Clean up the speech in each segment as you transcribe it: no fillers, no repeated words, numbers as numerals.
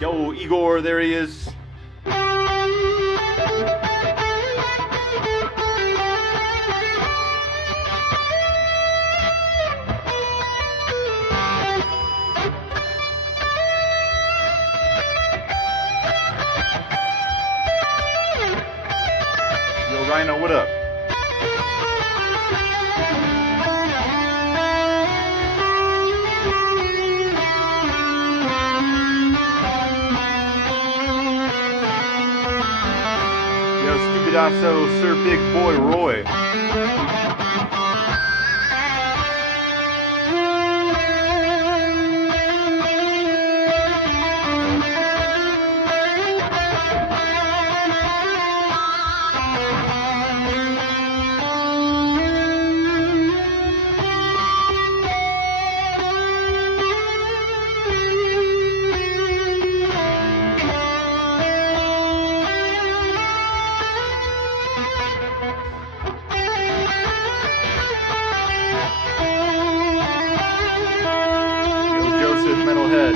Yo, Igor, there he is. Yo, Rhino, what up? So, Sir Big Boy Roy. Metalhead.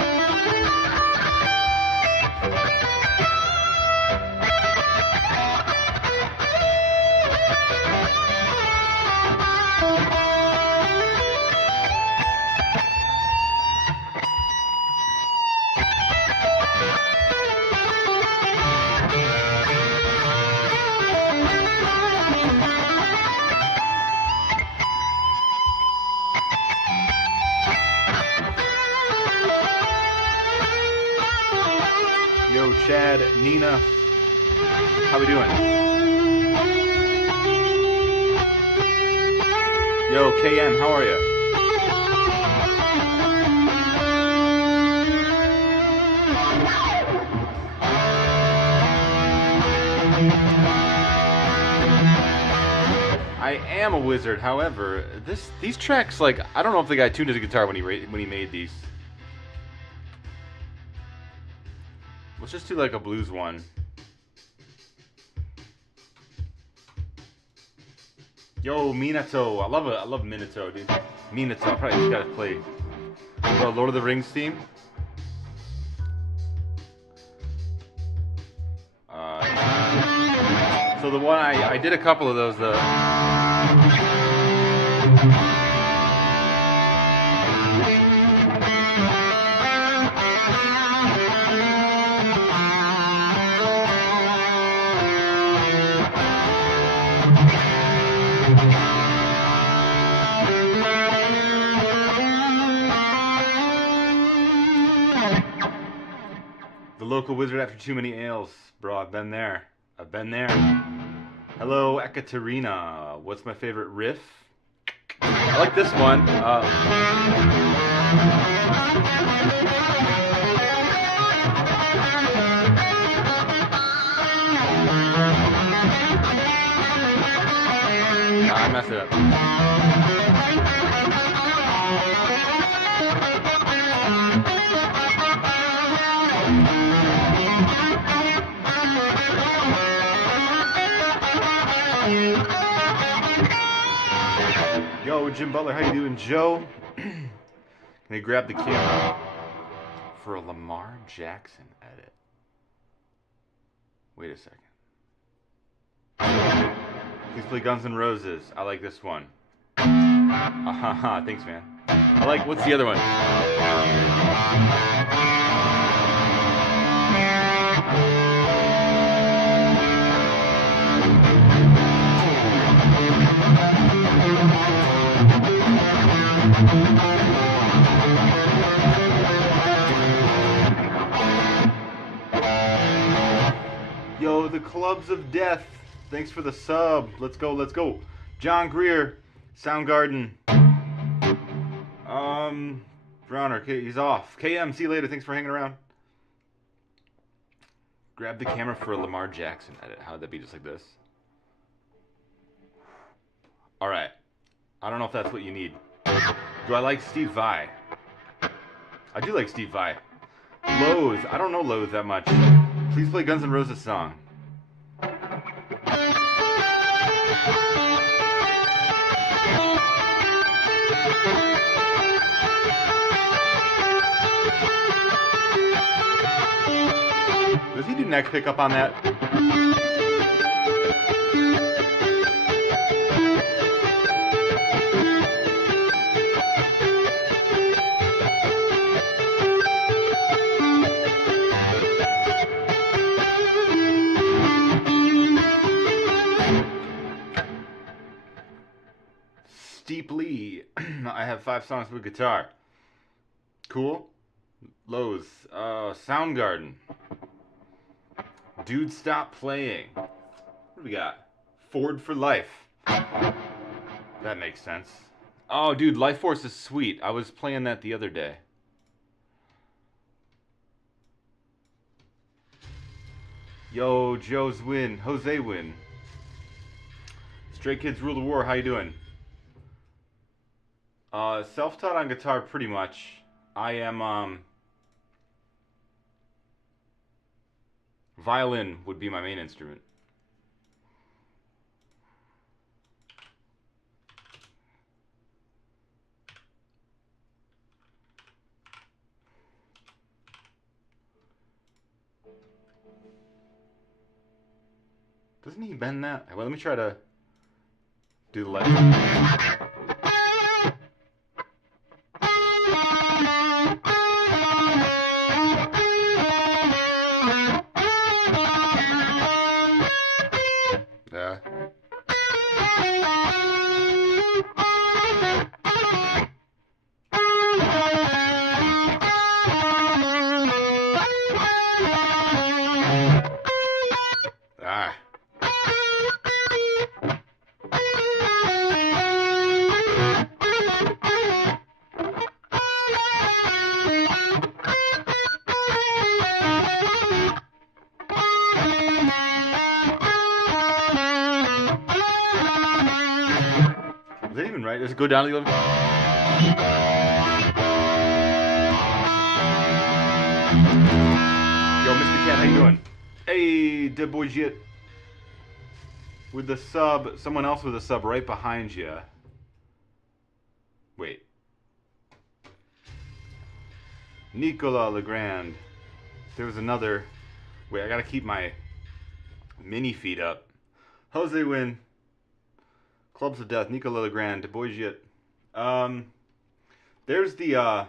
Yo, Chad, Nina, how we doing? Yo, KM, how are you? I am a wizard, however, these tracks, like, I don't know if the guy tuned his guitar when he made these. Let's just do like a blues one. Yo, Minato. I love Minato, dude. Minato. Probably just gotta play the Lord of the Rings theme. So the one I did a couple of those. The local wizard after too many ales. Bro, I've been there. I've been there. Hello, Ekaterina. What's my favorite riff? I like this one. I messed it up. Yo, Jim Butler, how you doing, Joe? Can I grab the camera for a Lamar Jackson edit? Wait a second. Please play Guns N' Roses. I like this one. Thanks, man. I like, what's the other one? Yo, the Clubs of Death. Thanks for the sub. Let's go, let's go. John Greer, Soundgarden. Browner, he's off. KM, see you later. Thanks for hanging around. Grab the camera for a Lamar Jackson edit. How would that be, just like this? Alright. I don't know if that's what you need. Do I like Steve Vai? I do like Steve Vai. Loathe. I don't know Loathe that much. Please play Guns N' Roses song. neck pickup on that. Steeply. I have 5 songs with guitar. Cool. Lowe's. Soundgarden. Dude, Stop Playing. What do we got? Ford for Life. That makes sense. Oh, dude, Life Force is sweet. I was playing that the other day. Yo, Joe's win. Jose win. Stray Kids Rule the War. How you doing? Self-taught on guitar, pretty much. I am, violin would be my main instrument. Doesn't he bend that? Well, let me try to do the left. Does it go down to the 11? Yo, Mr. Cat, how you doing? Hey, de boyjit. With the sub, someone else with a sub right behind you. Wait. Nicola Legrand. There was another. Wait, I gotta keep my mini feed up. Jose win. Clubs of Death, Nicola Legrand, De Boyjit. There's the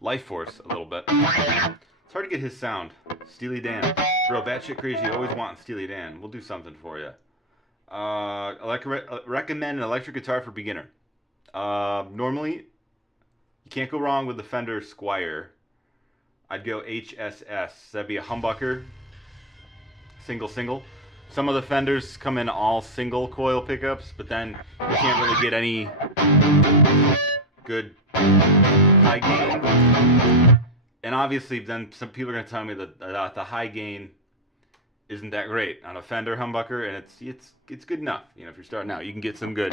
Life Force a little bit. It's hard to get his sound. Steely Dan. Bro, batshit crazy, always wanting Steely Dan. We'll do something for you. Recommend an electric guitar for beginner. Normally, you can't go wrong with the Fender Squier. I'd go HSS. That'd be a humbucker. Single. Some of the Fenders come in all single coil pickups, but then you can't really get any good high gain. And obviously, then some people are going to tell me that the high gain isn't that great on a Fender humbucker, and it's good enough. You know, if you're starting out, you can get some good.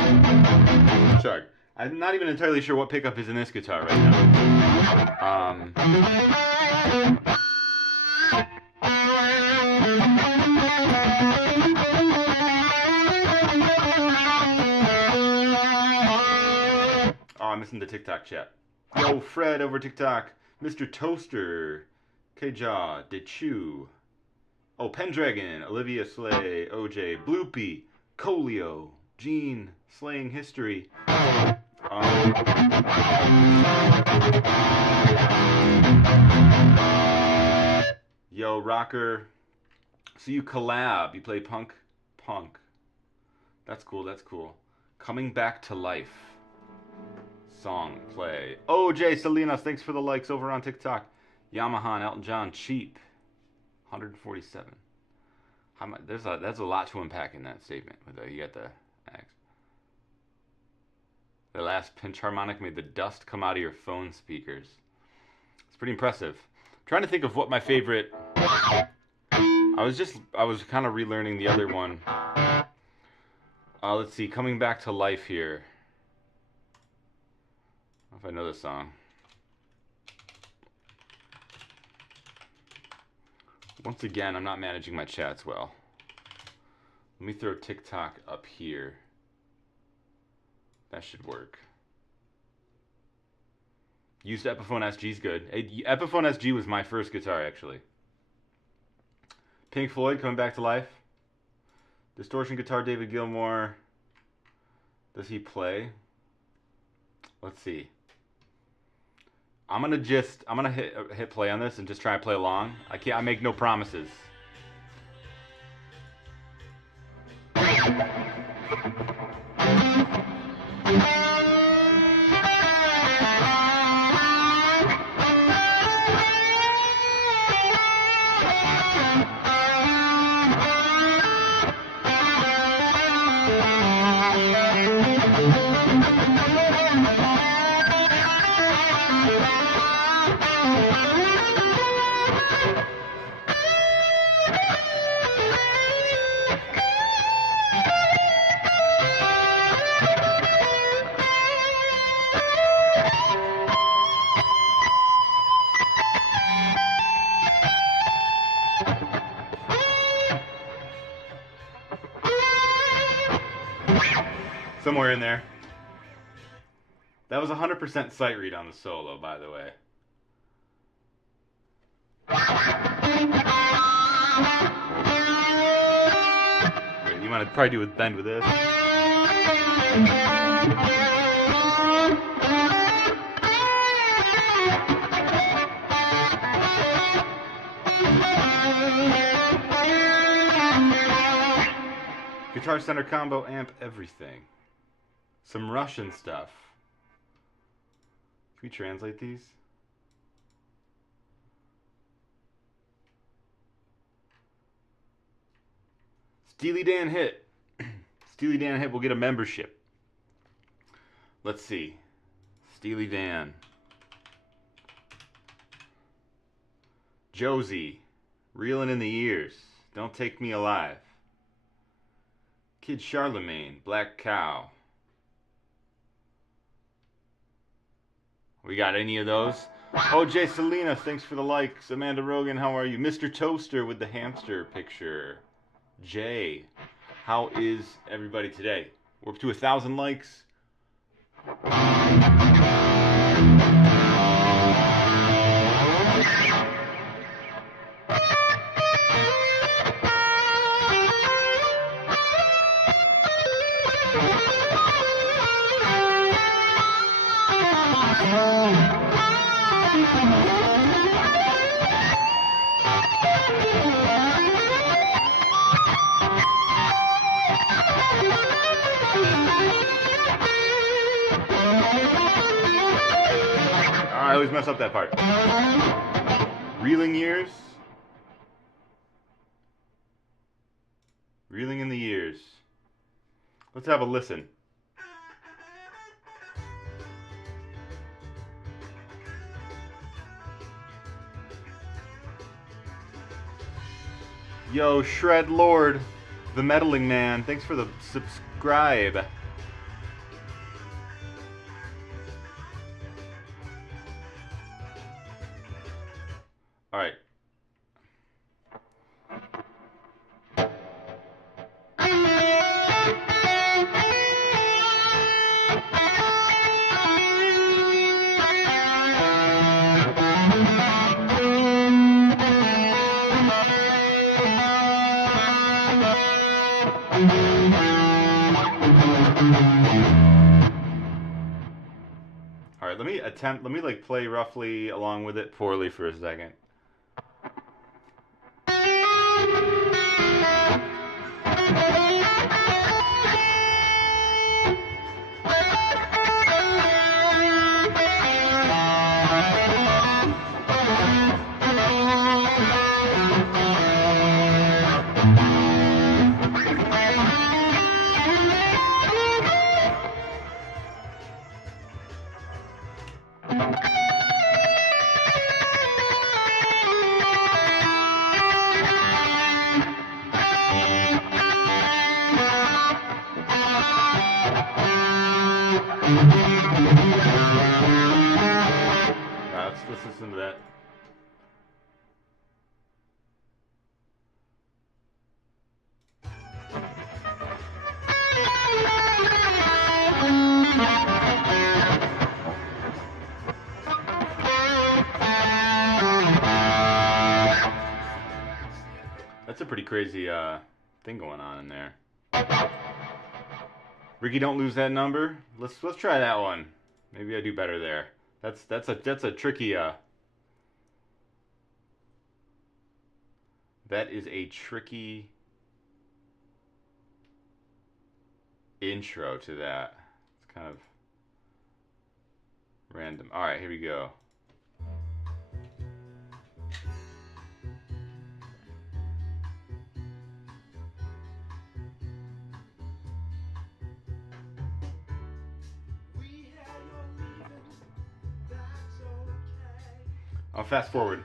Sorry, I'm not even entirely sure what pickup is in this guitar right now. Oh, I'm missing the TikTok chat. Yo, Fred over TikTok. Mr. Toaster. K-Jaw. Dechu. Oh, Pendragon. Olivia Slay. OJ. Bloopy. Colio. Gene. Slaying History. Yo, Rocker. So you collab. You play punk? Punk. That's cool. Coming Back to Life. Song play. Oh, Jay Salinas, thanks for the likes over on TikTok. Yamaha, Elton John, cheap. 147. How much? That's a lot to unpack in that statement. You got the last pinch harmonic made the dust come out of your phone speakers. It's pretty impressive. I'm trying to think of what my favorite. I was kind of relearning the other one. Let's see, Coming Back to Life here. I don't know if I know this song. Once again, I'm not managing my chats well. Let me throw TikTok up here. That should work. Used Epiphone SG's good. Epiphone SG was my first guitar, actually. Pink Floyd coming back to life. Distortion guitar, David Gilmour. Does he play? Let's see. I'm gonna hit play on this and just try and play along. I make no promises. Somewhere in there. That was 100% sight read on the solo, by the way. Wait, you want to probably do a bend with this? Guitar center combo, amp, everything. Some Russian stuff. Can we translate these? Steely Dan hit. Steely Dan hit will get a membership. Let's see. Steely Dan. Josie. Reeling in the Years. Don't Take Me Alive. Kid Charlemagne. Black Cow. We got any of those? OJ Selena, thanks for the likes. Amanda Rogan, how are you? Mr. Toaster with the hamster picture. Jay, how is everybody today? We're up to 1,000 likes. I always mess up that part. Reeling Years. Reeling in the Years. Let's have a listen. Yo, Shred Lord, the meddling man, thanks for the subscribe. All right. Let me like play roughly along with it poorly for a second. Let's listen to that. That's a crazy thing going on in there. Ricky, don't lose that number. Let's try that one. Maybe I do better there. That's a tricky that is a tricky intro to that. It's kind of random. All right, here we go. I'll fast forward.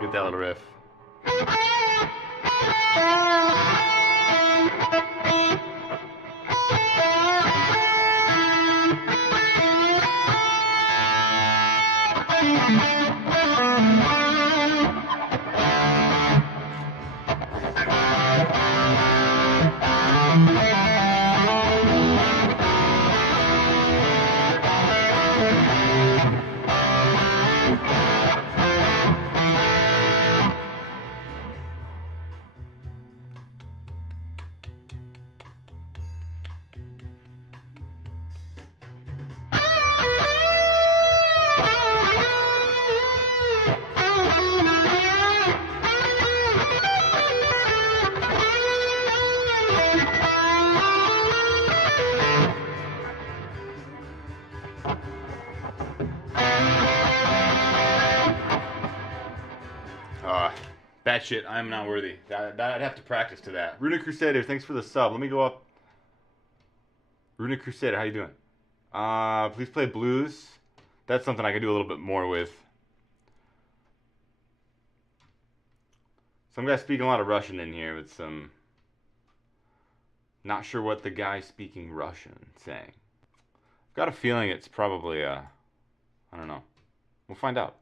Get that little riff. That shit, I'm not worthy. I'd have to practice to that. Runic Crusader, thanks for the sub. Let me go up. Runic Crusader, how you doing? Please play blues. That's something I could do a little bit more with. Some guy speaking a lot of Russian in here with some... Not sure what the guy speaking Russian saying. I've got a feeling it's probably, I don't know. We'll find out.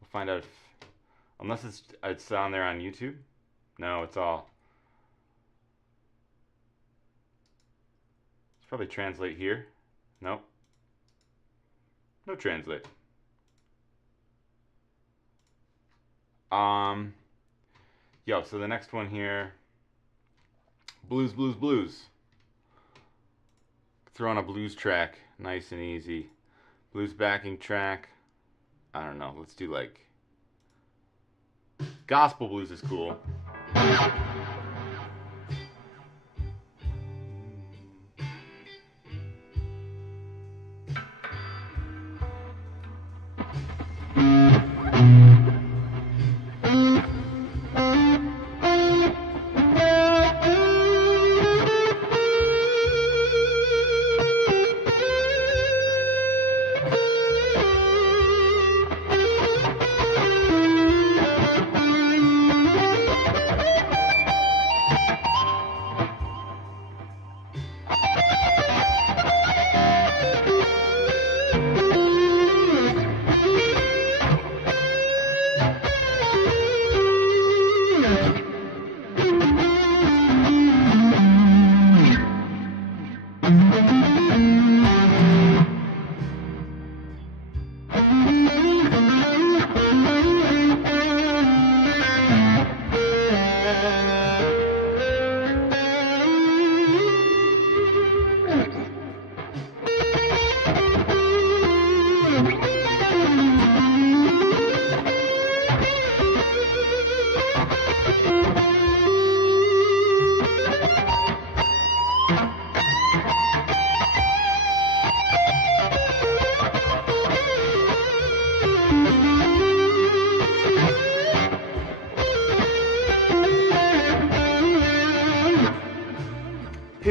We'll find out if... Unless it's on there on YouTube. No, it's all... Let's probably translate here. Nope. No translate. Yo, so the next one here... Blues, blues, blues. Throw on a blues track. Nice and easy. Blues backing track. I don't know. Let's do like... Gospel blues is cool.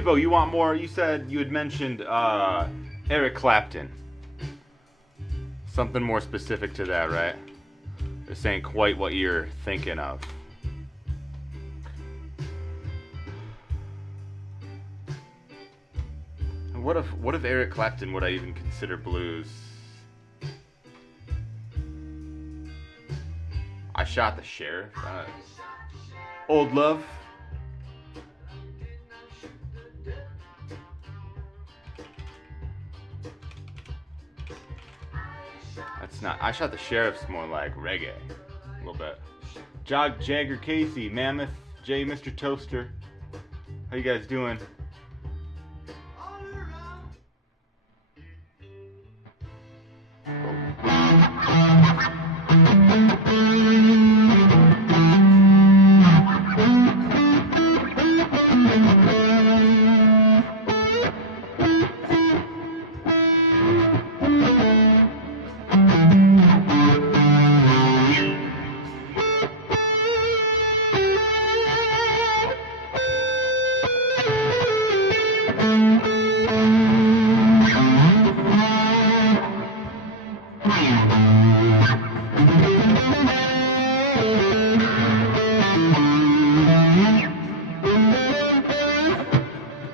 Pippo, you want more? You said you had mentioned Eric Clapton. Something more specific to that, right? This ain't quite what you're thinking of. What if Eric Clapton would I even consider blues? I Shot the Sheriff. Old Love. That's not. I Shot the Sheriff's more like reggae, a little bit. Jagger Casey, Mammoth, J, Mr. Toaster. How you guys doing?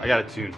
I got a tune.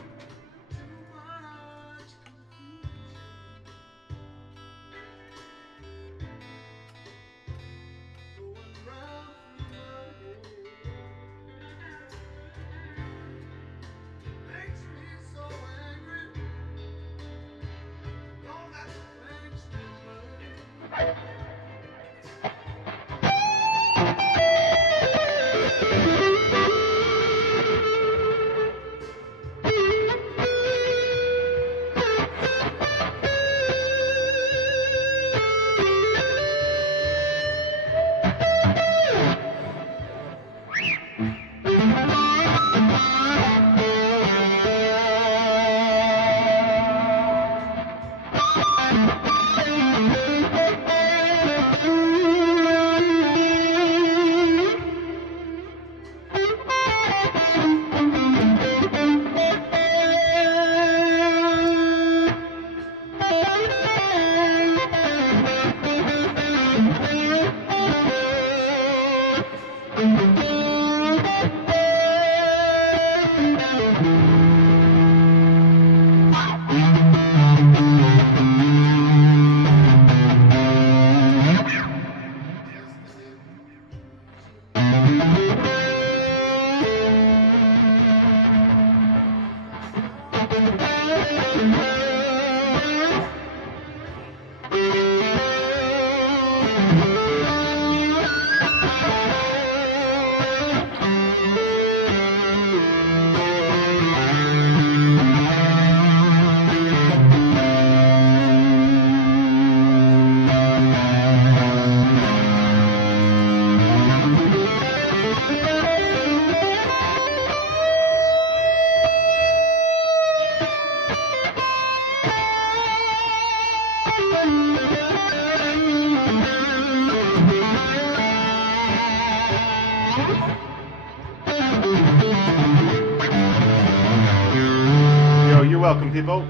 Welcome, Pippo.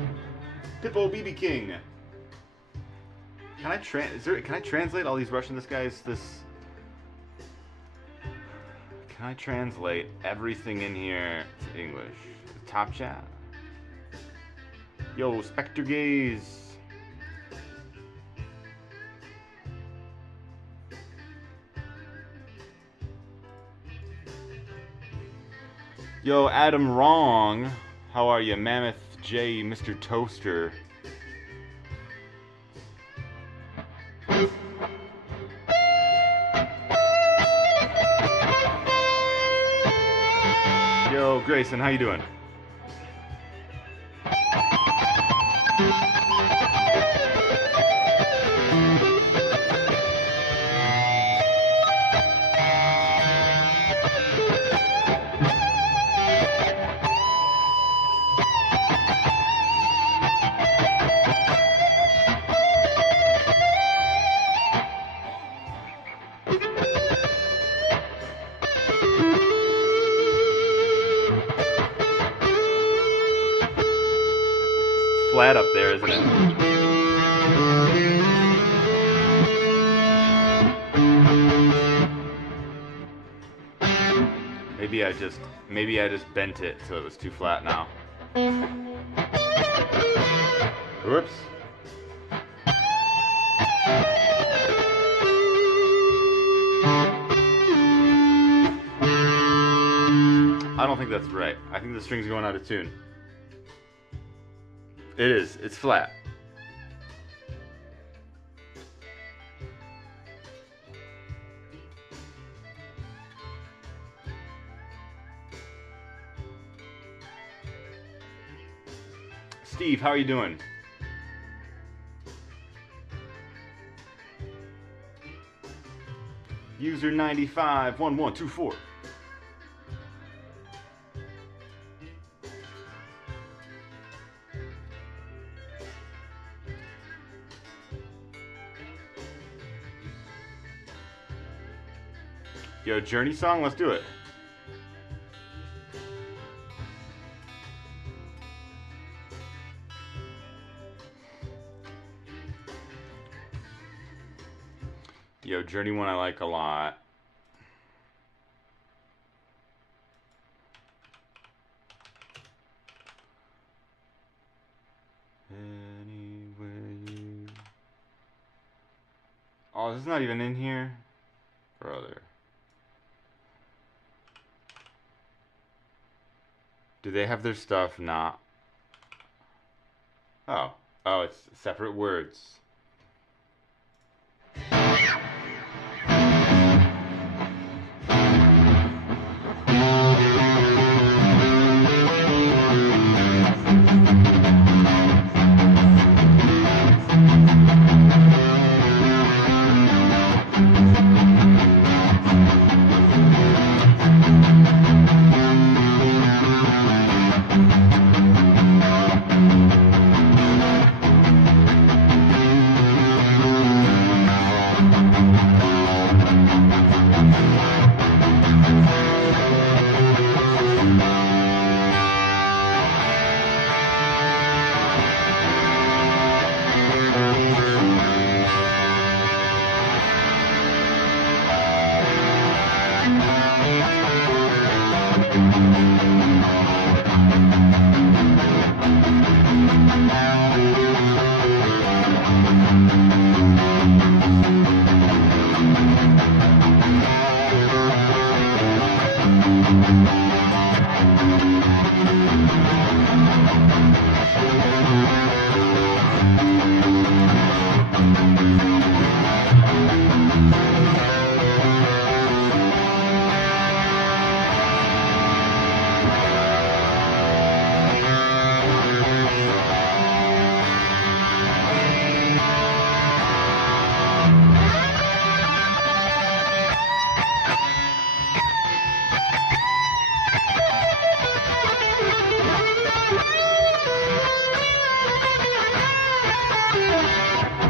Pippo BB King. Can I translate all these Russian guys? Can I translate everything in here to English? Top chat. Yo, Spectre Gaze. Yo, Adam Wrong. How are you, Mammoth J, Mr. Toaster? Yo, Grayson, how you doing? flat up there, isn't it? Maybe I just bent it so it was too flat now. Whoops. I don't think that's right. I think the string's going out of tune. It is. It's flat. Steve, how are you doing? User 951124. Yo, Journey song, let's do it. Yo, Journey one I like a lot. Anyway, you... Oh, this is not even in here? Brother. Do they have their stuff not? Oh. Oh, it's separate words.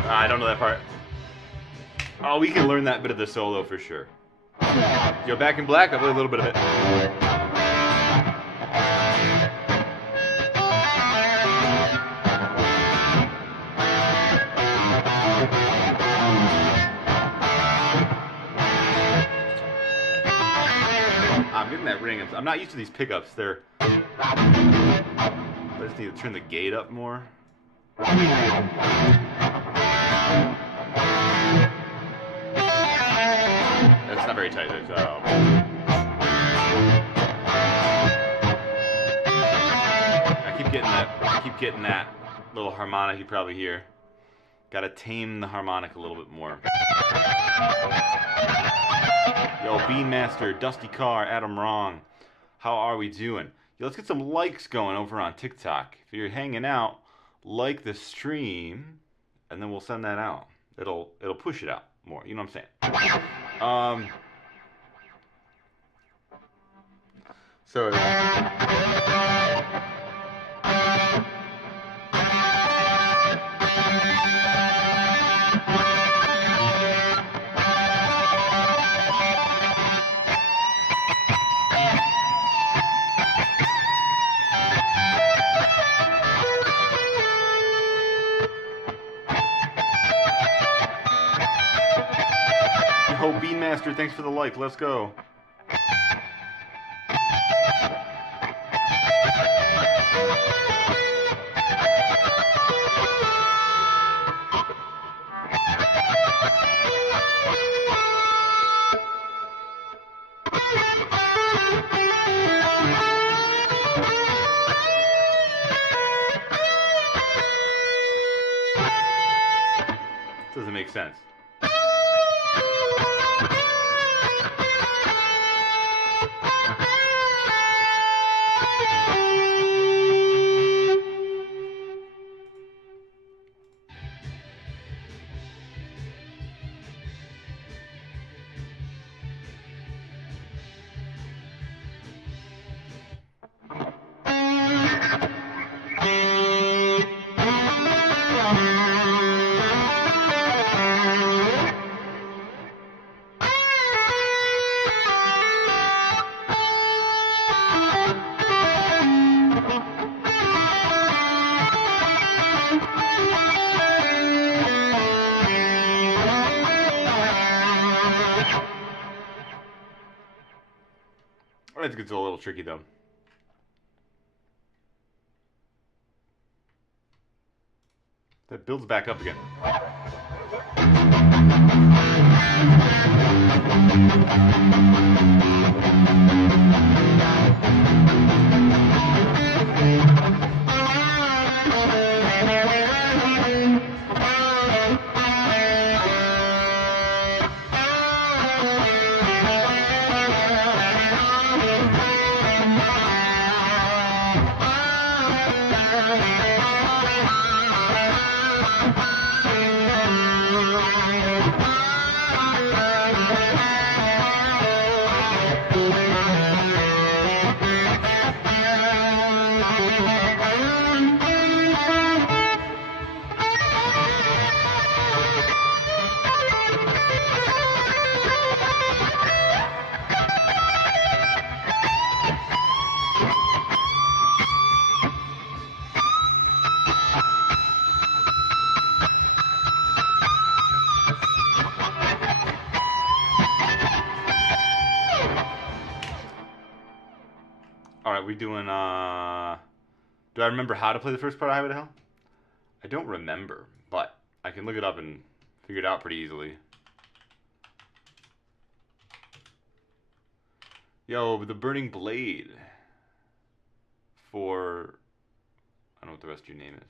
I don't know that part. Oh, we can learn that bit of the solo for sure. Yo, Back in Black, I play a little bit of it. I'm getting that ring. I'm not used to these pickups. I just need to turn the gate up more. That's not very tight. I keep getting that little harmonic you probably hear. Gotta tame the harmonic a little bit more. Yo, Beanmaster, Dusty Carr, Adam Wrong. How are we doing? Yo, let's get some likes going over on TikTok. If you're hanging out, like the stream, and then we'll send that out. It'll push it out more. You know what I'm saying? So thanks for the like. Let's go. Doesn't make sense. I think it's a little tricky though. That builds back up again. Alright, we doing, do I remember how to play the first part of Highway to Hell? I don't remember, but I can look it up and figure it out pretty easily. Yo, the Burning Blade for, I don't know what the rest of your name is.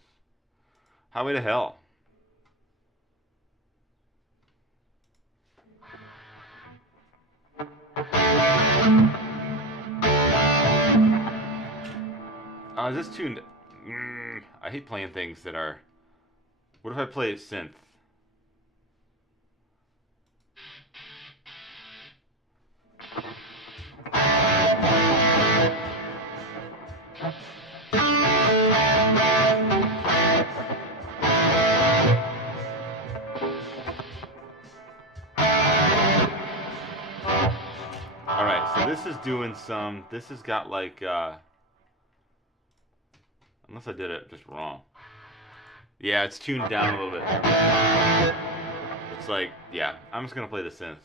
Highway to Hell. Is this tuned? I hate playing things that are... What if I play it synth? Alright, so this is doing some... This has got like... Unless I did it just wrong. Yeah, it's tuned down a little bit. It's like, yeah, I'm just gonna play the synth.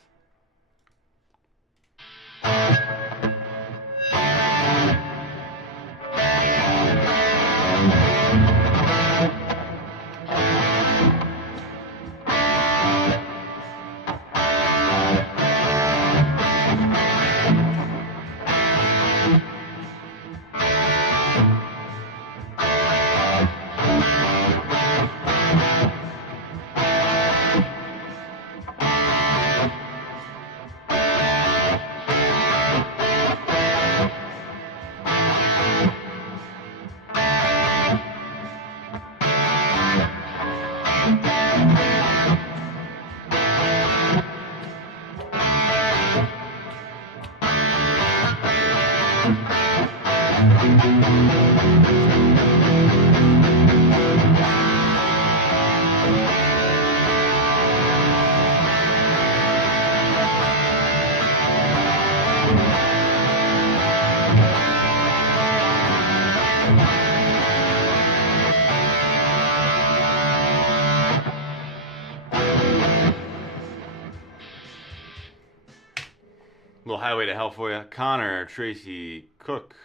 Little highway to hell for you. Connor, Tracy, Cook,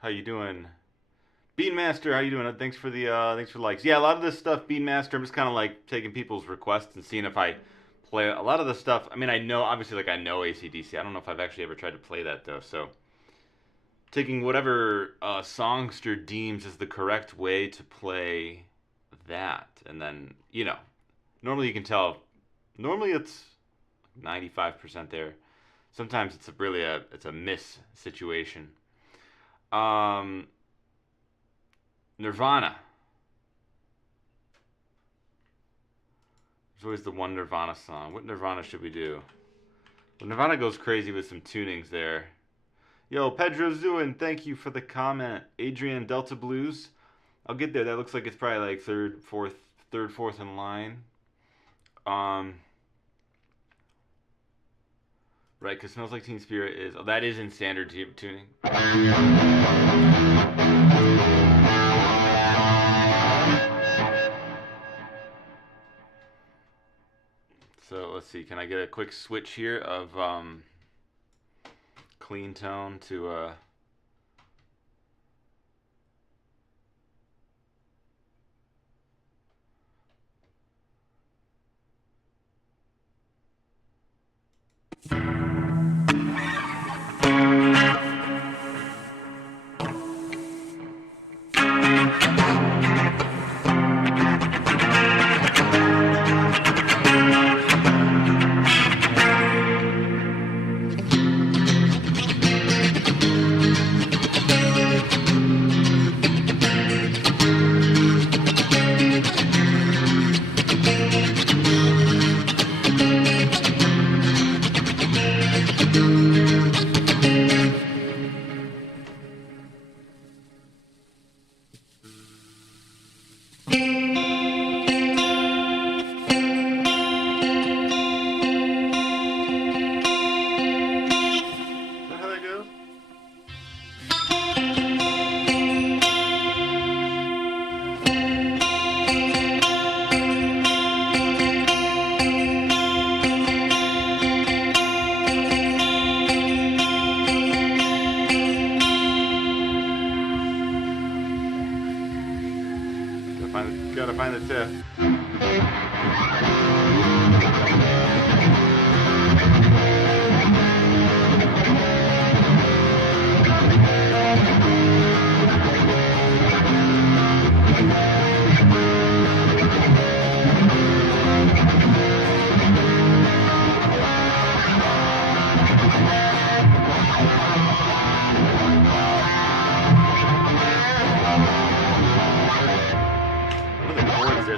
how you doing? Beanmaster, how you doing? Thanks for the likes. Yeah, a lot of this stuff, Beanmaster, I'm just kind of like taking people's requests and seeing if I play a lot of the stuff. I mean, I know, obviously, like I know AC/DC. I don't know if I've actually ever tried to play that though. So taking whatever Songster deems is the correct way to play that, and then normally you can tell. Normally it's 95% there. Sometimes it's it's a miss situation. Nirvana. There's always the one Nirvana song. What Nirvana should we do? Well, Nirvana goes crazy with some tunings there. Yo, Pedro Zuin, thank you for the comment. Adrian, Delta Blues. I'll get there. That looks like it's probably like third, fourth in line. Right, because Smells Like Teen Spirit is... Oh, that is in standard tuning. So, let's see. Can I get a quick switch here of clean tone to... Gotta find the tip.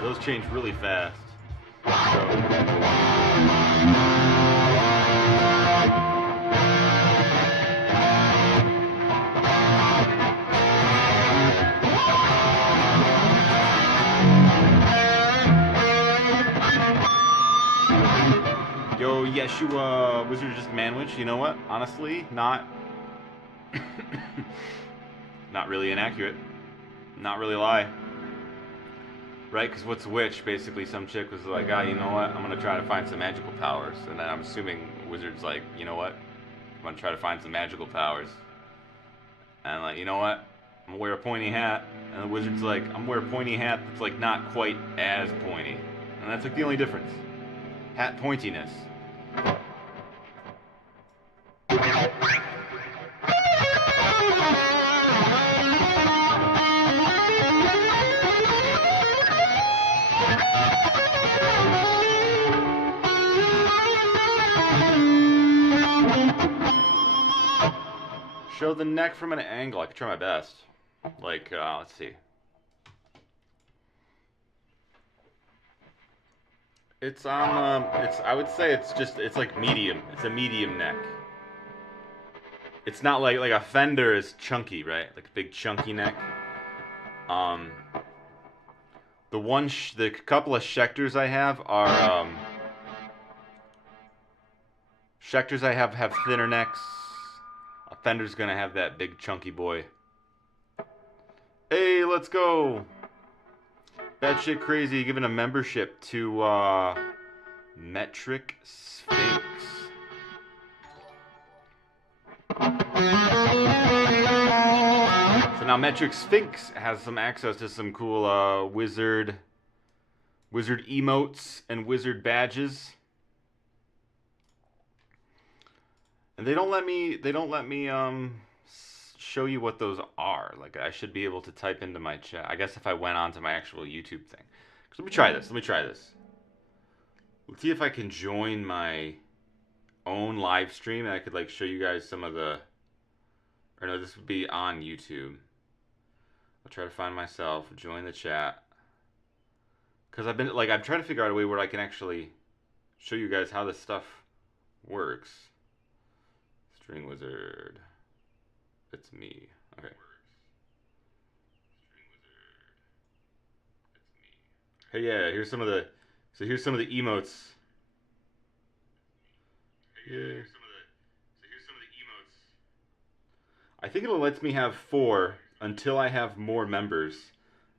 Those change really fast. Yo, Yeshua, Wizard of Just Manwich, you know what? Honestly, not really inaccurate. Not really lie. Right, because what's which? Basically, some chick was like, "Ah, you know what? I'm gonna try to find some magical powers," and then I'm assuming Wizard's like, "You know what? I'm gonna try to find some magical powers," and like, "You know what? I'm gonna wear a pointy hat," and the Wizard's like, "I'm gonna wear a pointy hat that's like not quite as pointy," and that's like the only difference. Hat pointiness. Show the neck from an angle. I can try my best. Like, let's see. It's I would say it's like medium. It's a medium neck. It's not like a Fender is chunky, right? Like a big chunky neck. The couple of Schecters I have are Schecters I have thinner necks. A Fender's gonna have that big chunky boy. Hey, let's go! Batshit crazy, giving a membership to Metric Sphinx. Now Metric Sphinx has some access to some cool wizard emotes and wizard badges. And they don't let me show you what those are. Like, I should be able to type into my chat. I guess if I went onto my actual YouTube thing. Let me try this. Let's see if I can join my own live stream and I could like show you guys some of the, or no, this would be on YouTube. I'll try to find myself, join the chat. Because I'm trying to figure out a way where I can actually show you guys how this stuff works. String wizard. It's me. Okay. Hey, yeah, here's some of the emotes. Yeah. I think it lets me have 4 until I have more members.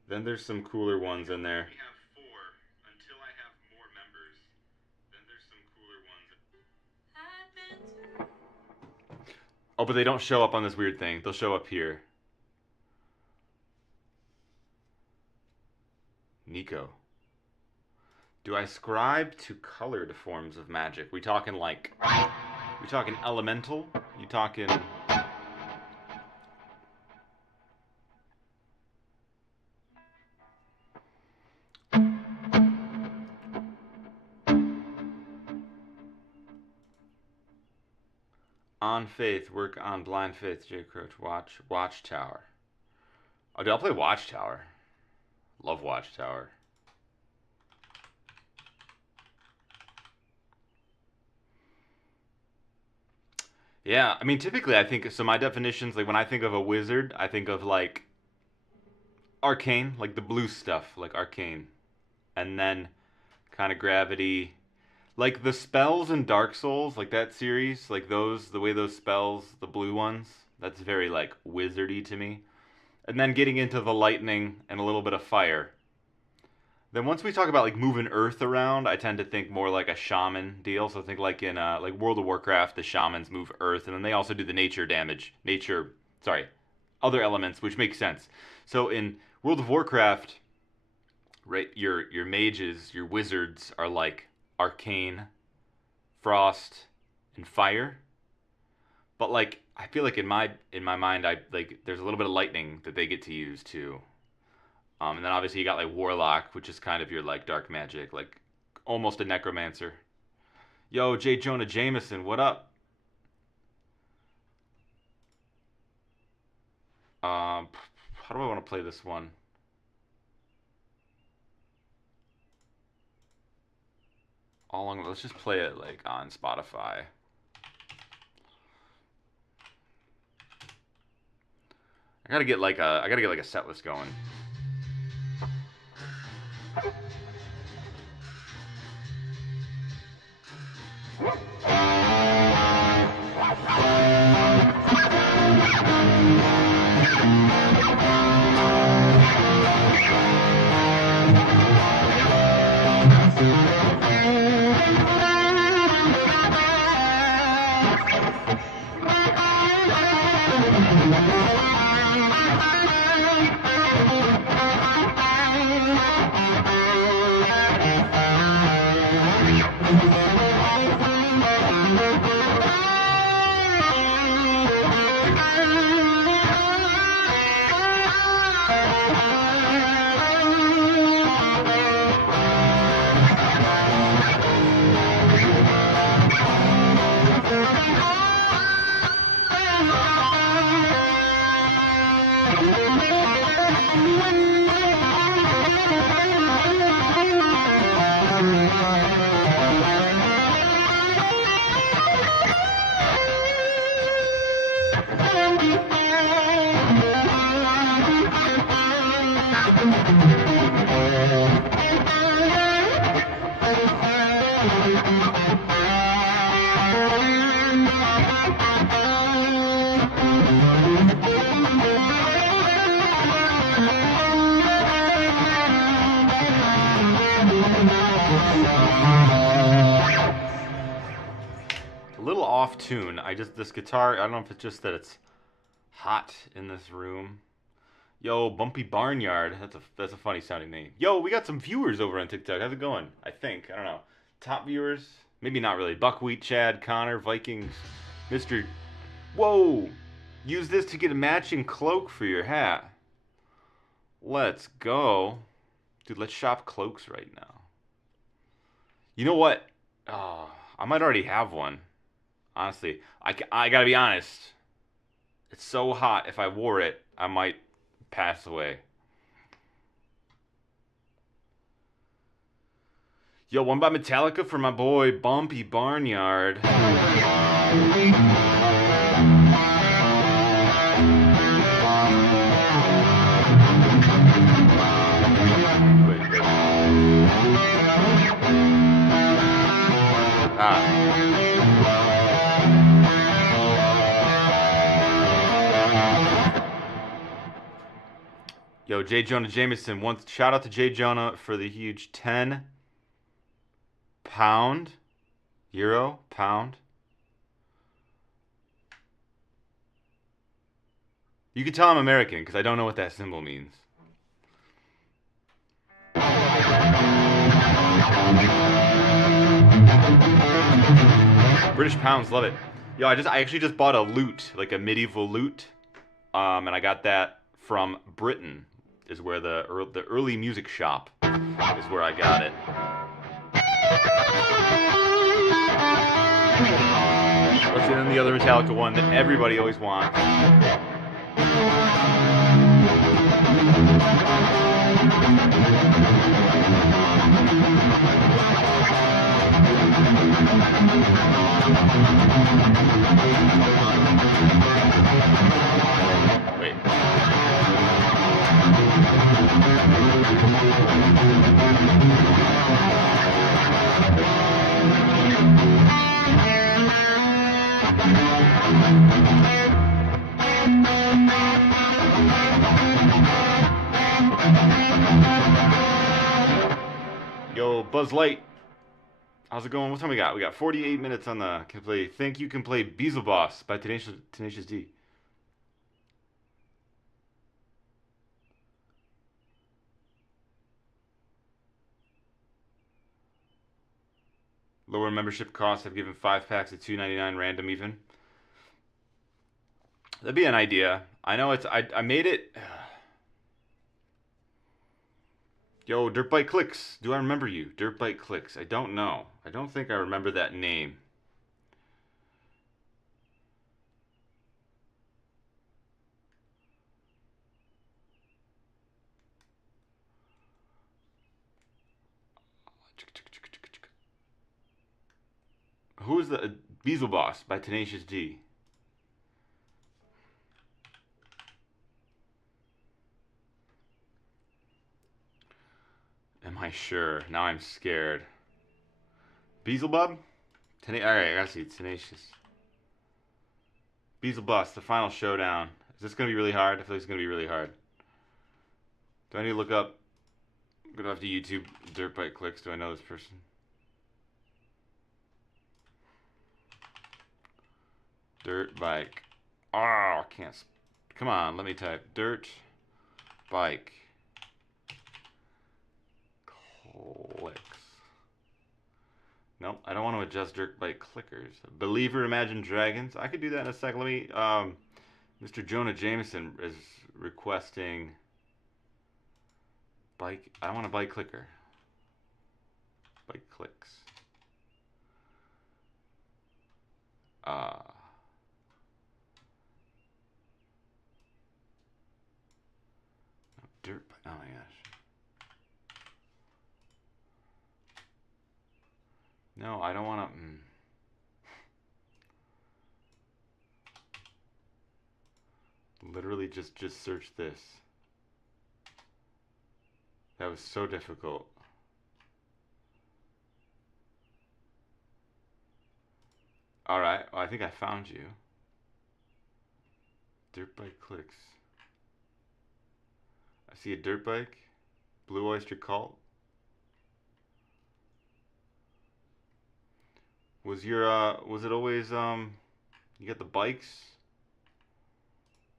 Then there's some cooler ones in there. Oh, but they don't show up on this weird thing. They'll show up here. Nico. Do I ascribe to colored forms of magic? We talking elemental? You talking... On Faith, work on Blind Faith, J. Crouch, Watchtower. Oh, dude, I'll play Watchtower. Love Watchtower. Yeah, I mean, typically I think, so my definitions, like when I think of a wizard, I think of like arcane, like the blue stuff, like arcane. And then kind of gravity. Like the spells in Dark Souls, like that series, like those, the way those spells, the blue ones, that's very like wizardy to me. And then getting into the lightning and a little bit of fire. Then once we talk about like moving earth around, I tend to think more like a shaman deal. So think like in like World of Warcraft, the shamans move earth, and then they also do the other elements, which makes sense. So in World of Warcraft, right, your mages, your wizards are like arcane, frost, and fire. But like I feel like in my mind, I like there's a little bit of lightning that they get to use too. And then obviously you got like warlock, which is kind of your like dark magic, like almost a necromancer. Yo, J. Jonah Jameson, what up? How do I want to play this one? Let's just play it like on Spotify. I gotta get like a set list going. Tune. This guitar, I don't know if it's just that it's hot in this room. Yo, Bumpy Barnyard. That's a funny sounding name. Yo, we got some viewers over on TikTok. How's it going? I think. I don't know. Top viewers? Maybe not really. Buckwheat, Chad, Connor, Vikings, Mr. Whoa! Use this to get a matching cloak for your hat. Let's go. Dude, let's shop cloaks right now. You know what? Oh, I might already have one. Honestly, I gotta be honest. It's so hot. If I wore it, I might pass away. Yo, one by Metallica for my boy Bumpy Barnyard. Wait. Yo, J. Jonah Jameson. Shout out to J. Jonah for the huge 10 pound, euro, pound. You can tell I'm American because I don't know what that symbol means. British pounds, love it. Yo, I actually just bought a lute, like a medieval lute, and I got that from Britain. Is where the early music shop is where I got it. Let's get in the other Metallica one that everybody always wants. Wait. Yo, Buzz Light. How's it going? What time we got? We got 48 minutes on the Think You Can Play Beelzebub by Tenacious D. Lower membership costs have given 5 packs at $2.99 random even. That'd be an idea. I know I made it. Yo, Dirt Bike Clicks. Do I remember you? Dirt Bike Clicks. I don't know. I don't think I remember that name. Who is the Beelzebub by Tenacious D? Am I sure? Now I'm scared. Beelzebub? Alright, I gotta see. Tenacious. Beelzebub, the final showdown. Is this gonna be really hard? I feel like it's gonna be really hard. Do I need to look up? I'm gonna have to YouTube Dirt Bike Clicks. Do I know this person? Dirt Bike. Oh, I can't. Come on, let me type. Dirt Bike Clicks. Nope, I don't want to adjust Dirt Bike Clickers. Believer Imagine Dragons. I could do that in a second. Let me. Mr. Jonah Jameson is requesting bike. I don't want a bike clicker. Bike clicks. Dirt bike. Oh my gosh. No, I don't want to. Literally just search this. That was so difficult. Alright, well, I think I found you. Dirt bike clicks. I see a dirt bike. Blue Oyster Cult. Was it always, you got the bikes?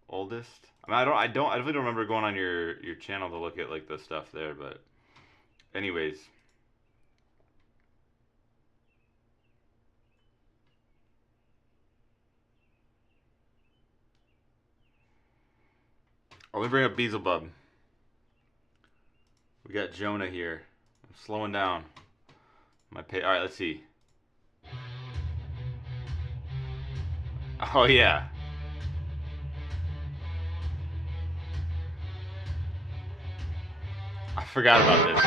Oldest. I mean, I definitely don't remember going on your channel to look at like the stuff there, but anyways. Oh, let me bring up Beelzebub. We got Jonah here. I'm slowing down. All right, let's see. Oh yeah. I forgot about this.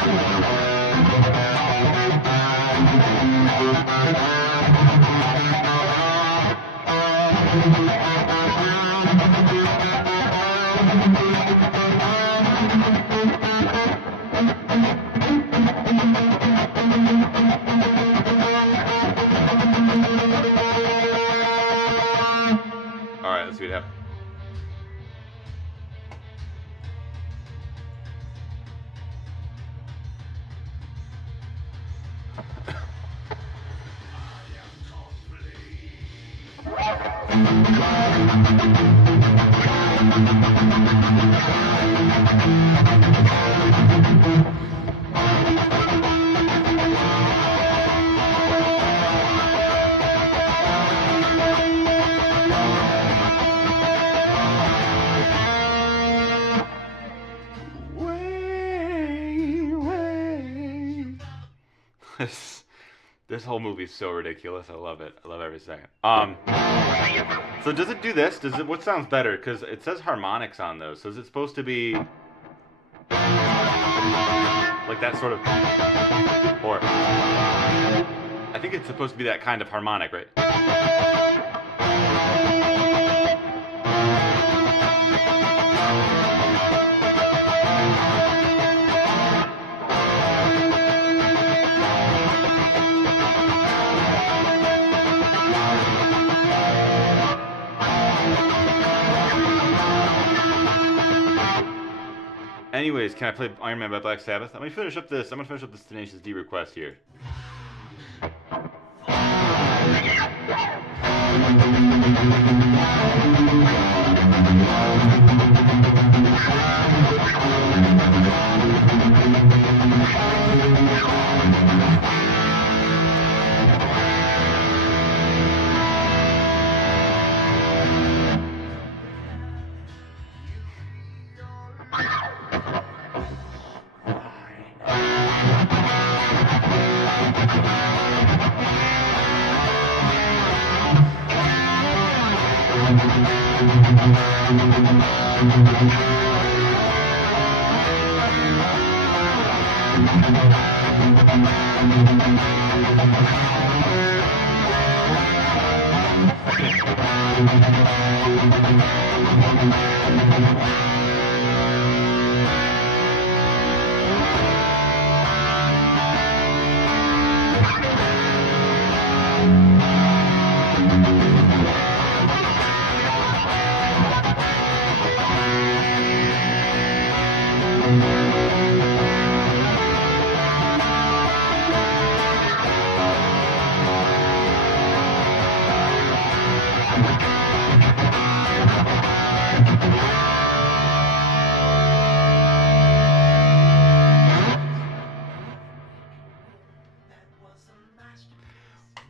All right, let's see what happens. This whole movie is so ridiculous. I love it. I love every second. So does it do this? What sounds better? Because it says harmonics on those. So is it supposed to be like that sort of, or I think it's supposed to be that kind of harmonic, right? Anyways, can I play Iron Man by Black Sabbath? I'm gonna finish up this Tenacious D request here.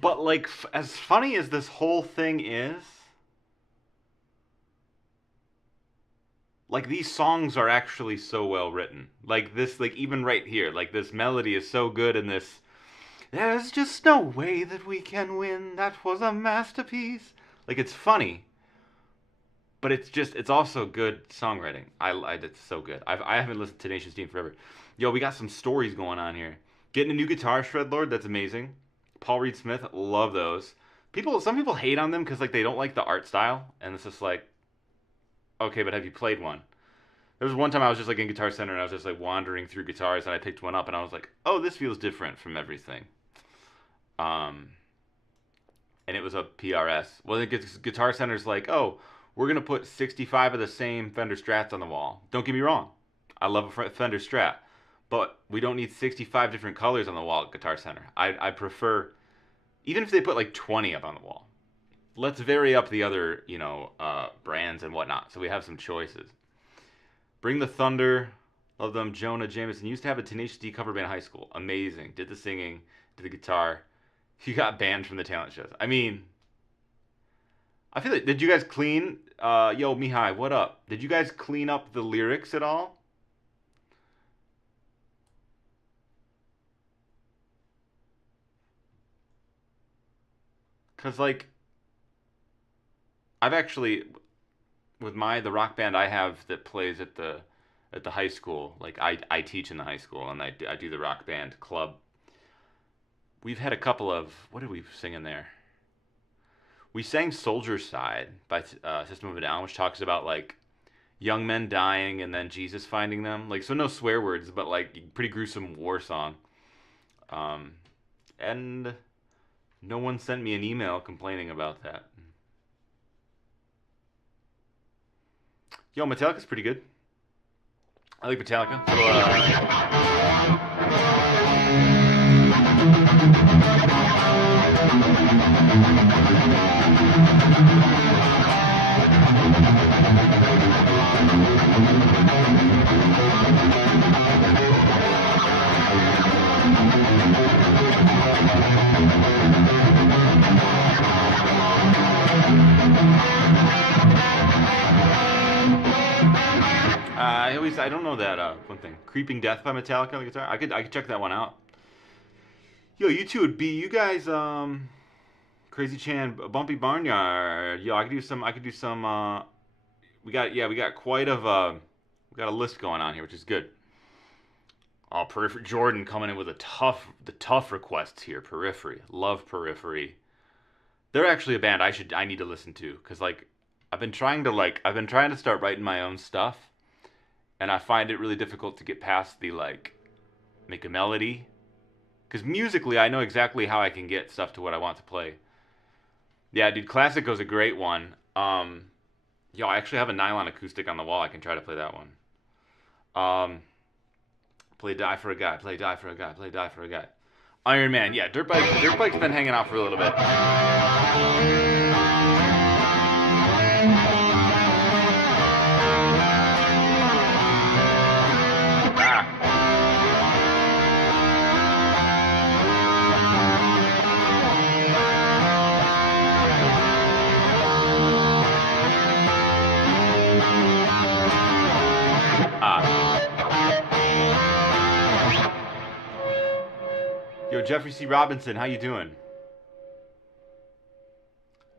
But like, as funny as this whole thing is, like these songs are actually so well written. Like this, like even right here, like this melody is so good, and this, there's just no way that we can win. That was a masterpiece. Like it's funny, but it's also good songwriting. It's so good. I haven't listened to Tenacious D in forever. Yo, we got some stories going on here. Getting a new guitar, Shredlord, that's amazing. Paul Reed Smith, love those. Some people hate on them because like they don't like the art style, and it's just like, okay, but have you played one? There was one time I was just like in Guitar Center and I was just like wandering through guitars and I picked one up and I was like, oh, this feels different from everything. And it was a PRS. Well, Guitar Center's like, oh, we're gonna put 65 of the same Fender Strats on the wall. Don't get me wrong, I love a Fender Strat. But we don't need 65 different colors on the wall at Guitar Center. I prefer, even if they put like 20 up on the wall. let's vary up the other, brands and whatnot. So we have some choices. Bring the Thunder. Love them. Jonah Jameson used to have a Tenacious D cover band in high school. Amazing. Did the singing, did the guitar. He got banned from the talent shows. I mean, I feel like, did you guys clean? Yo, Mihai, what up? Did you guys clean up the lyrics at all? Cause like, I've actually, with the rock band I have that plays at the high school, like I teach in the high school and I do the rock band club. We've had a couple of, what did we sing in there? We sang Soldier's Side by System of a Down, which talks about like young men dying and then Jesus finding them. Like, so no swear words, but like pretty gruesome war song. And no one sent me an email complaining about that. Yo, Metallica's pretty good. I like Metallica. I don't know that one thing. Creeping Death by Metallica on the guitar. I could check that one out. Yo, you two would be, you guys, Crazy Chan, Bumpy Barnyard. Yo, I could do some. We got quite of we got a list going on here, which is good. Oh, Periphery Jordan coming in with the tough requests here. Periphery, love Periphery. They're actually a band I need to listen to, because like I've been trying to start writing my own stuff, and I find it really difficult to get past the like make a melody, because musically I know exactly how I can get stuff to what I want to play. Yeah, dude, Classico's a great one. Yo, I actually have a nylon acoustic on the wall. I can try to play that one. Play Die for a Guy, play Die for a Guy, play Die for a Guy. Iron Man, yeah, Dirtbike's been hanging out for a little bit. Yo, Jeffrey C. Robinson, how you doing?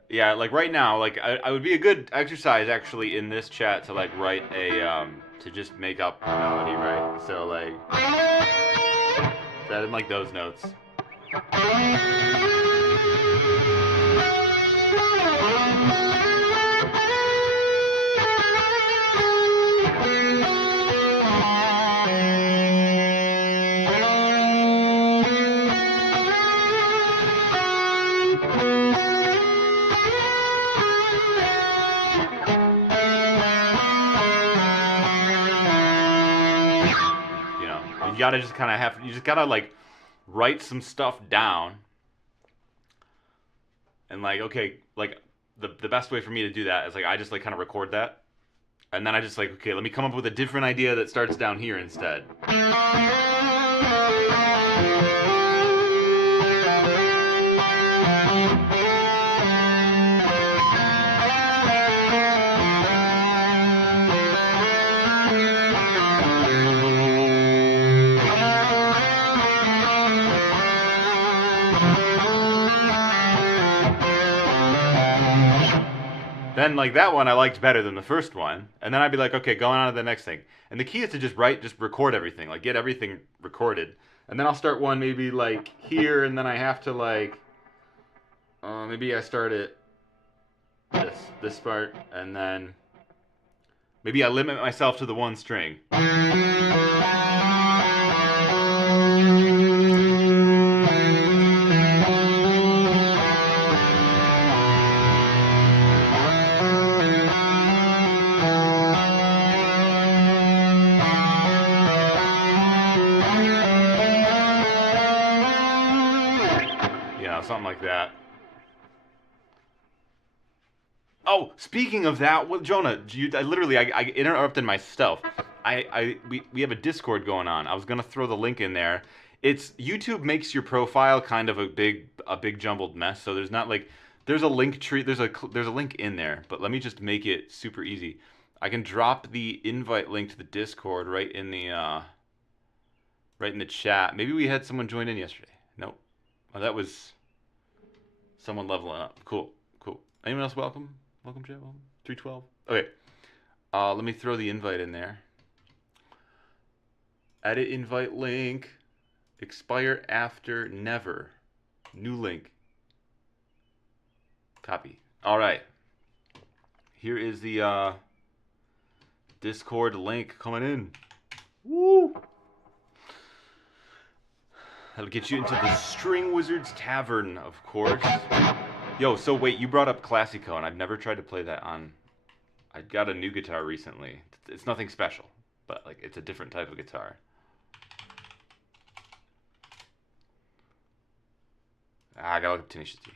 Yeah, like right now, like I would be a good exercise actually in this chat to like write a to just make up a melody, right? So like that in like those notes. You just gotta like write some stuff down, and like, okay, like the best way for me to do that is like I just like kind of record that, and then I just like, okay, let me come up with a different idea that starts down here instead. Then like that one I liked better than the first one, and then I'd be like, okay, going on to the next thing. And the key is to just record everything, like get everything recorded, and then I'll start one maybe like here, and then I have to like, maybe I start at this part, and then maybe I limit myself to the one string. Something like that. Speaking of that, well, Jonah, I interrupted myself. We have a Discord going on. I was gonna throw the link in there. It's YouTube makes your profile kind of a big jumbled mess. So there's not like there's a link tree. There's a link in there, but let me just make it super easy. I can drop the invite link to the Discord right in the chat. Maybe we had someone join in yesterday. Nope. Oh, that was someone leveling up. Cool. Anyone else welcome? Welcome, chat. Welcome. 312. Okay. Let me throw the invite in there. Edit invite link. Expire after never. New link. Copy. All right. Here is the Discord link coming in. Woo! That'll get you into the String Wizards Tavern, of course. Yo, so wait, you brought up Classico, and I've never tried to play that on... I got a new guitar recently. It's nothing special, but like it's a different type of guitar. I gotta look up Tenacious D.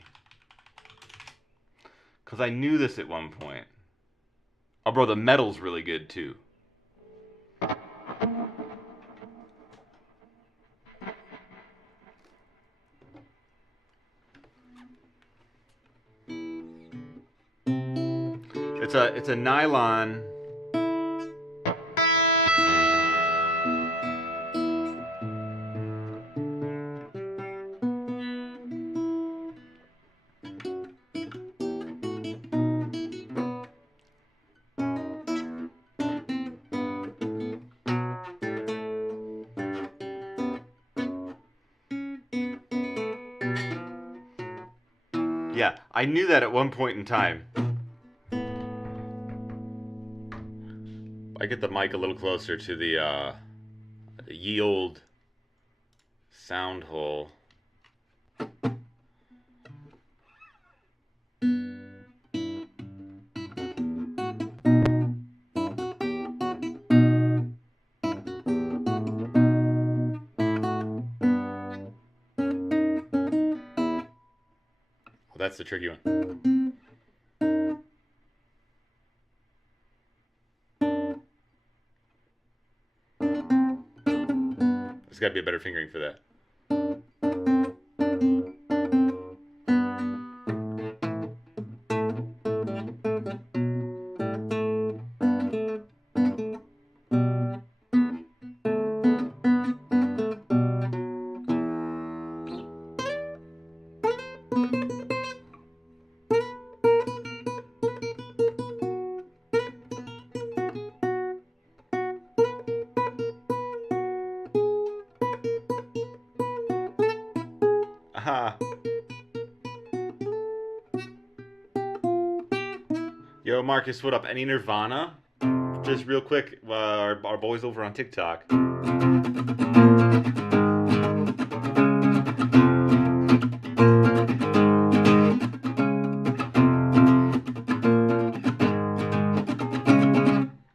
Because I knew this at one point. Oh, bro, the metal's really good, too. It's a nylon. Yeah, I knew that at one point in time. I get the mic a little closer to the ye olde sound hole. Well, that's the tricky one. There's got to be a better fingering for that. Aha. Yo, Marcus, what up? Any Nirvana? Just real quick, our boys over on TikTok.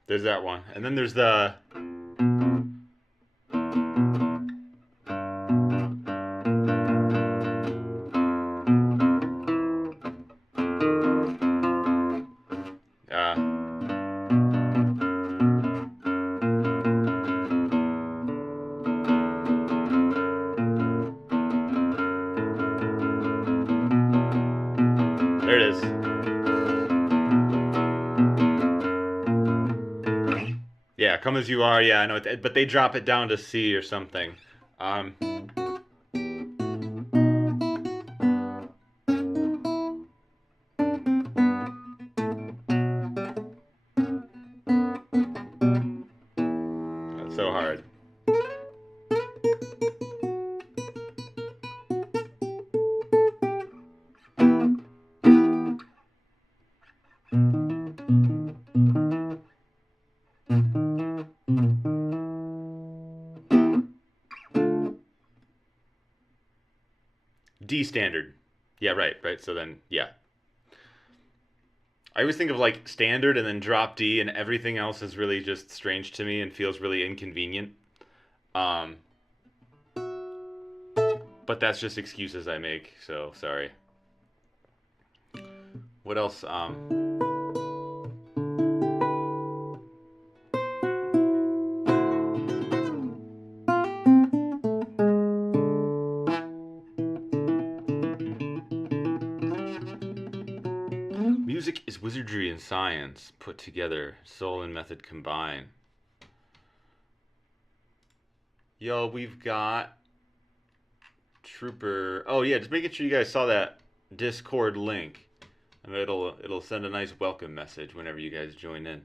There's that one. And then there's the... There it is. Yeah, come as you are. Yeah, I know. But they drop it down to C or something. That's so hard. D standard. Yeah, right. So then, yeah. I always think of like standard and then drop D, and everything else is really just strange to me and feels really inconvenient. But that's just excuses I make, so sorry. What else? Wizardry and science put together, soul and method combined. Yo, we've got Trooper. Oh yeah, just making sure you guys saw that Discord link, and it'll send a nice welcome message whenever you guys join in.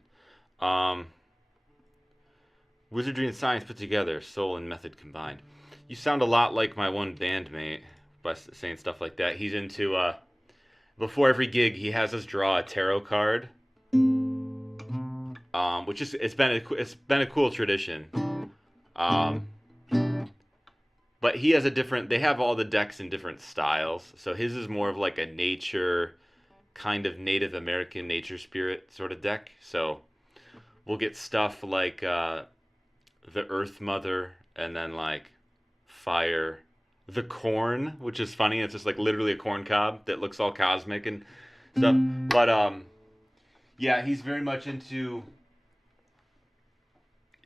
Wizardry and science put together, soul and method combined. You sound a lot like my one bandmate by saying stuff like that. He's into before every gig he has us draw a tarot card, which is it's been a cool tradition. But he has a different. They have all the decks in different styles. So his is more of like a nature, kind of Native American nature spirit sort of deck. So we'll get stuff like the Earth Mother, and then like fire, the corn, which is funny. It's just like literally a corn cob that looks all cosmic and stuff. But yeah, he's very much into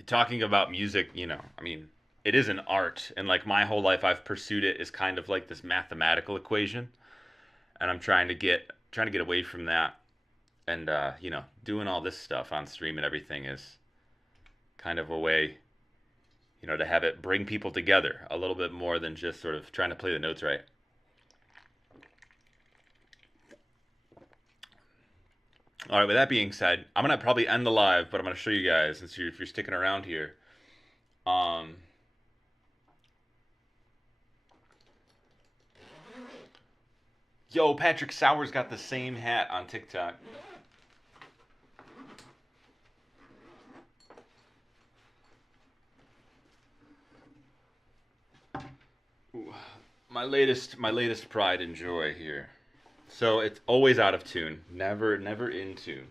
talking about music. You know, I mean, it is an art, and like my whole life I've pursued it as kind of like this mathematical equation, and I'm trying to get away from that, and you know, doing all this stuff on stream and everything is kind of a way, you know, to have it bring people together a little bit more than just sort of trying to play the notes right. All right, with that being said, I'm gonna probably end the live, but I'm gonna show you guys, since if you're sticking around here. Yo, Patrick Sauer's got the same hat on TikTok. Ooh, my latest pride and joy here. So it's always out of tune, never in tune.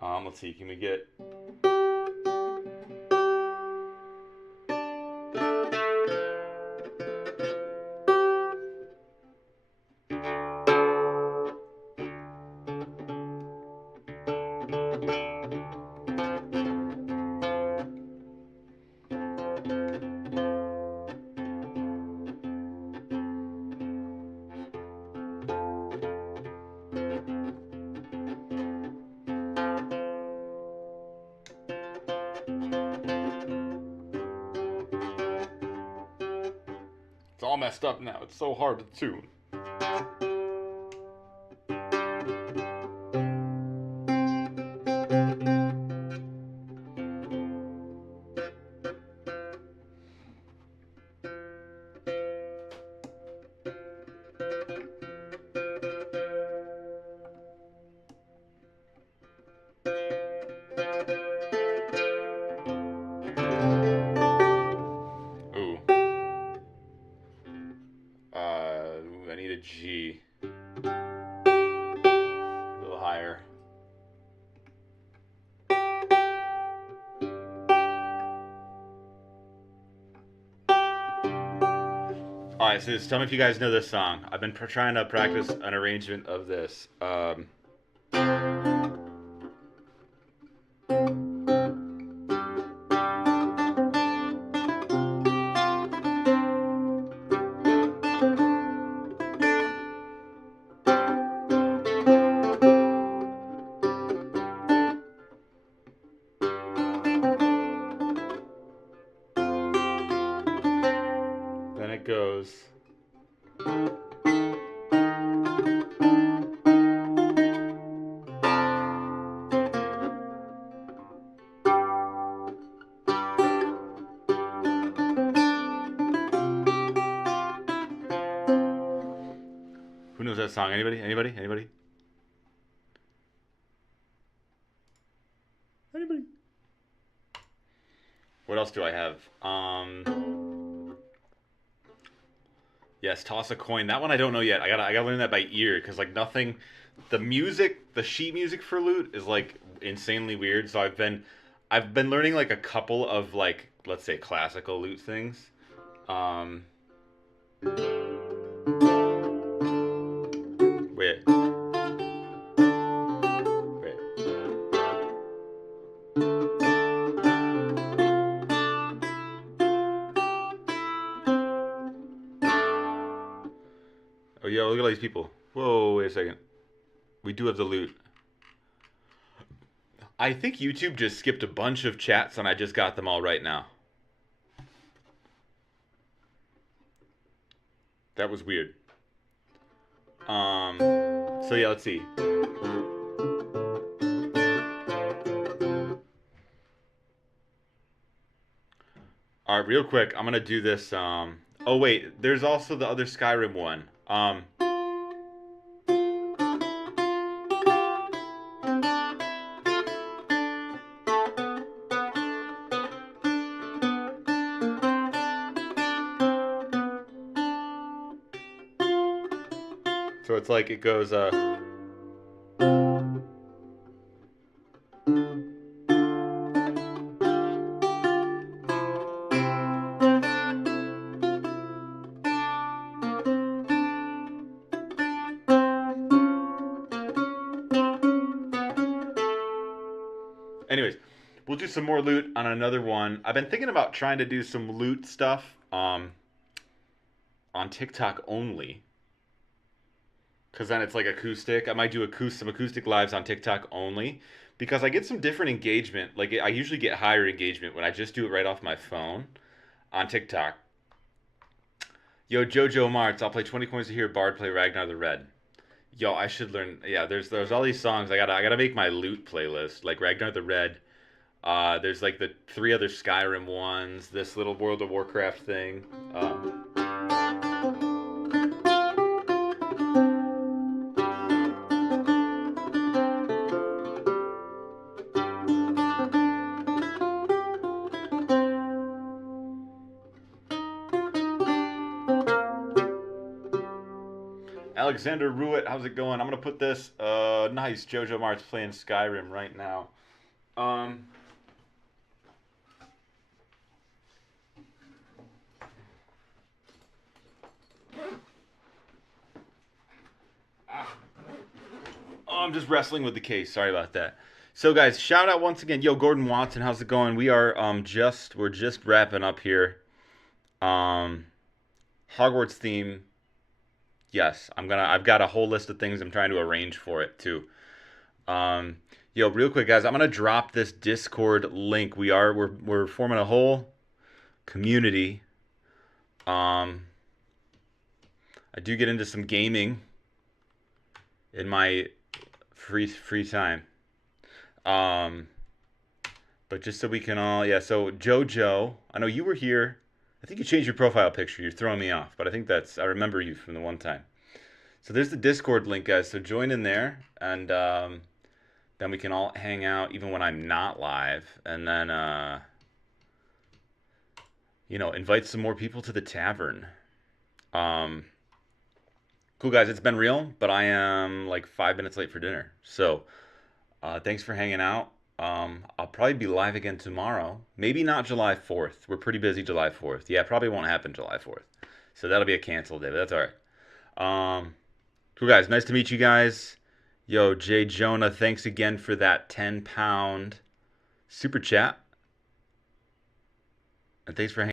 Let's see, can we get? It's all messed up now. It's so hard to tune. I need a G. A little higher. Alright, so tell me if you guys know this song. I've been trying to practice an arrangement of this. Then it goes. Who knows that song? Anybody? Anybody? Anybody? Anybody? What else do I have? Yes, Toss a Coin. That one I don't know yet. I gotta learn that by ear, because like nothing, the music, the sheet music for Lute is like insanely weird. So I've been learning like a couple of like, let's say, classical Lute things. Wait. Oh, yo, look at all these people. Whoa, wait a second. We do have the Lute. I think YouTube just skipped a bunch of chats and I just got them all right now. That was weird. So yeah, let's see. All right, real quick, I'm gonna do this. Oh wait, there's also the other Skyrim one. So it's like it goes. Anyways, we'll do some more Lute on another one. I've been thinking about trying to do some Lute stuff on TikTok only. Because then it's like acoustic. I might do some acoustic lives on TikTok only. Because I get some different engagement. Like, I usually get higher engagement when I just do it right off my phone on TikTok. Yo, Jojo Martz, I'll play 20 coins to hear Bard play Ragnar the Red. Yo, I should learn. Yeah, there's all these songs. I gotta make my Lute playlist. Like Ragnar the Red. There's like the 3 other Skyrim ones. This little World of Warcraft thing. Alexander Ruitt, how's it going? I'm gonna put this. Nice. Jojo Mart's playing Skyrim right now. Oh, I'm just wrestling with the case. Sorry about that. So guys, shout out once again. Yo, Gordon Watson, how's it going? We are we're just wrapping up here. Hogwarts theme. Yes, I've got a whole list of things I'm trying to arrange for it too. Yo, real quick guys, I'm gonna drop this Discord link. We're forming a whole community. I do get into some gaming in my free time. But just so we can all, yeah, so Jojo, I know you were here. I think you changed your profile picture. You're throwing me off, but I think I remember you from the one time. So there's the Discord link, guys. So join in there, and then we can all hang out even when I'm not live. And then, invite some more people to the tavern. Cool, guys. It's been real, but I am like 5 minutes late for dinner. So thanks for hanging out. I'll probably be live again tomorrow. Maybe not July 4th. We're pretty busy July 4th. Yeah, probably won't happen July 4th. So that'll be a canceled day, but that's all right. Cool, guys. Nice to meet you guys. Yo, Jay Jonah, thanks again for that 10-pound super chat. And thanks for hanging